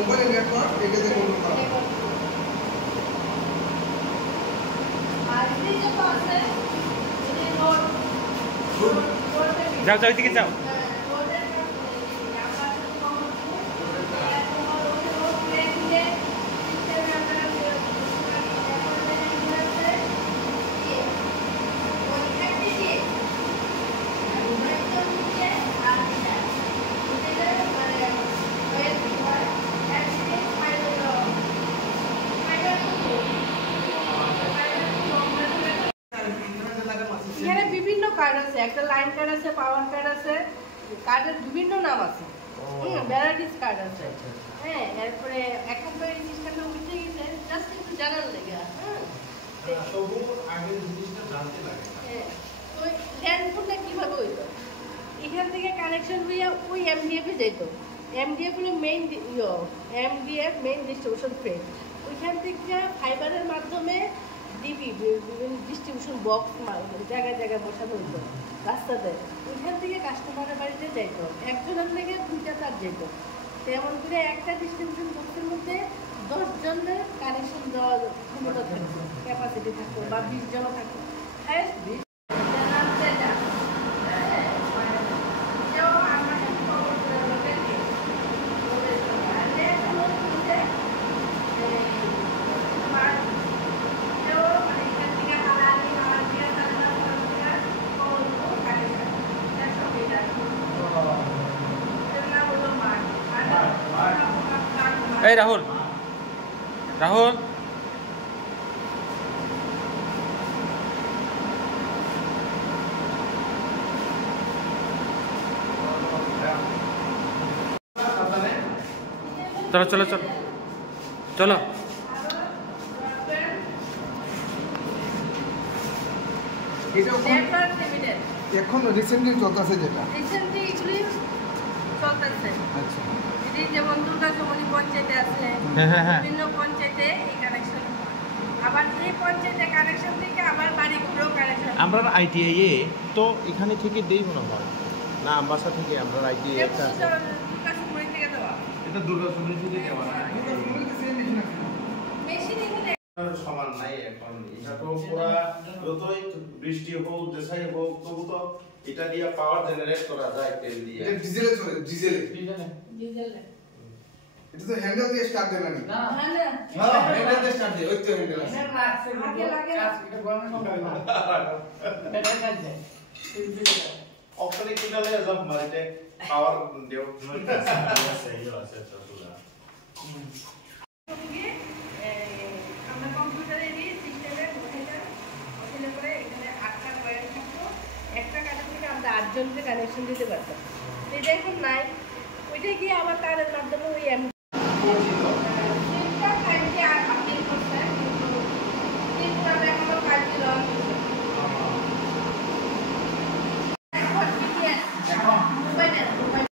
Mobile network একে দেখুন যাও যাও এদিকে যাও কার্ড আছে, একটা লাইন কার্ড আছে, পাওয়ার কার্ড আছে, কার্ডের বিভিন্ন নাম আছে, ভ্যারাইটিস কার্ড আছে। হ্যাঁ, এরপরে এখন তো এই সিস্টেমটা উঠে গেছে, জাস্ট একটু জানার লেগে। তবু আগের জিনিসটা জানতে লাগে। হ্যাঁ, তো ল্যান্ডফোনটা কিভাবে হইতো? এখান থেকে কানেকশন হইয়া ওই এমডিএফে যেত। এমডিএফ হলো main MDF main distribution frame. ওইখান থেকে ফাইবারের মাধ্যমে ডিবি বিভিন্ন ডিস্ট্রিবিউশন বক্স জায়গায় জায়গায় বসানো হতো রাস্তাতে। ওইখান থেকে কাস্টমারের বাড়িতে যাইত, একজনের থেকে 2টা তার যেত। তেমন করে একটা ডিস্ট্রিবিউশন বক্সের মধ্যে 10 জনের কানেকশন দেওয়ার ক্ষমতা থাকতো, ক্যাপাসিটি থাকতো, বা 20 জনও থাকতো। হাইয়েস্ট 20। এই রাহুল রাহুল চলো চলো চলো চলো এখন রিসেন্টলি চলতেছে যেটা রিসেন্টলি এগুলি চলতেছে। আচ্ছা, এটি যেমন দুর্গাচমনি পঞ্চায়েতে আছে, বিভিন্ন পঞ্চায়েতে এই কানেকশন। আবার এই পঞ্চায়েতে কানেকশন থেকে আবার বাড়ি ঘুরেও কানেকশন। আমরা আইটিআই তো এখানে থেকে দেই মনে হয় না, বাসা থেকে আমরা আইটিআই একটা দুর্গাচমনি থেকে দেওয়া, এটা দুর্গাচমনি থেকে দেওয়া না। মেশিন এখানে সমান নাই এখন। এটা তো পুরা যতই বৃষ্টি হোক দেশাই হোক তবু তো এটা দিয়ে পাওয়ার জেনারেট করা যায় তেল দিয়ে। এটা ডিজেলে চলে, ডিজেলে। ডিজেলে এটা তো হ্যান্ডেল দিয়ে স্টার্ট দেন না। না হ্যান্ডেল দিয়ে স্টার্ট দেয়, ওই তো হ্যান্ডেল আছে। আগে লাগে এটা গরমে সম্ভব না। এটা কাজ যায়। অপশনে কি ডালে যাব মারিতে পাওয়ার দেও। সহি আছে চতুলা। আমরা কম্পিউটারে দিয়ে সিস্টেমে বসাইলে পরে এখানে 8টা ওয়্যার থাকতো। একটা কানেকশন থেকে আমরা 8 জনকে কানেকশন দিতে পারতাম। এটা এখন নাই, ওইটা গিয়ে আবার তারের মাধ্যমে ওই